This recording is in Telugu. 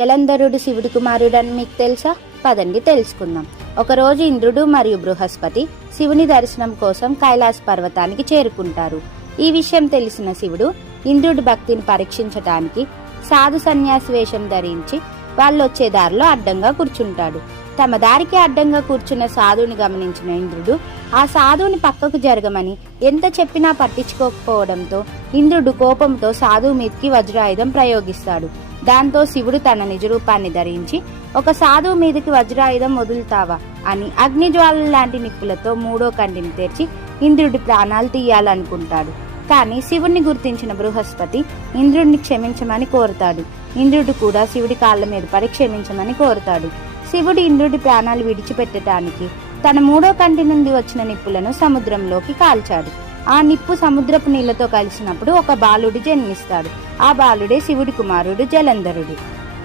జలంధరుడు శివుడి కుమారుడని మీకు తెలుసా? పదండి తెలుసుకుందాం. ఒకరోజు ఇంద్రుడు మరియు బృహస్పతి శివుని దర్శనం కోసం కైలాస పర్వతానికి చేరుకుంటారు. ఈ విషయం తెలిసిన శివుడు ఇంద్రుడి భక్తిని పరీక్షించటానికి సాధు సన్యాసి వేషం ధరించి వాళ్ళొచ్చే దారిలో అడ్డంగా కూర్చుంటాడు. తమ దారికి అడ్డంగా కూర్చున్న సాధువుని గమనించిన ఇంద్రుడు ఆ సాధువుని పక్కకు జరగమని ఎంత చెప్పినా పట్టించుకోకపోవడంతో ఇంద్రుడు కోపంతో సాధువు మీదకి వజ్రాయుధం ప్రయోగిస్తాడు. దాంతో శివుడు తన నిజరూపాన్ని ధరించి ఒక సాధువు మీదకి వజ్రాయుధం వదులుతావా అని అగ్నిజ్వాల లాంటి నిప్పులతో మూడో కంటిని తెరిచి ఇంద్రుడి ప్రాణాలు తీయాలనుకుంటాడు. కానీ శివుడిని గుర్తించిన బృహస్పతి ఇంద్రుడిని క్షమించమని కోరుతాడు. ఇంద్రుడు కూడా శివుడి కాళ్ళ మీద పడి క్షమించమని కోరుతాడు. శివుడు ఇంద్రుడి ప్రాణాలు విడిచిపెట్టడానికి తన మూడో కంటి నుండి వచ్చిన నిప్పులను సముద్రంలోకి కాల్చాడు. ఆ నిప్పు సముద్రపు నీళ్లతో కలిసినప్పుడు ఒక బాలుడు జన్మిస్తాడు. ఆ బాలుడే శివుడి కుమారుడు జలంధరుడు.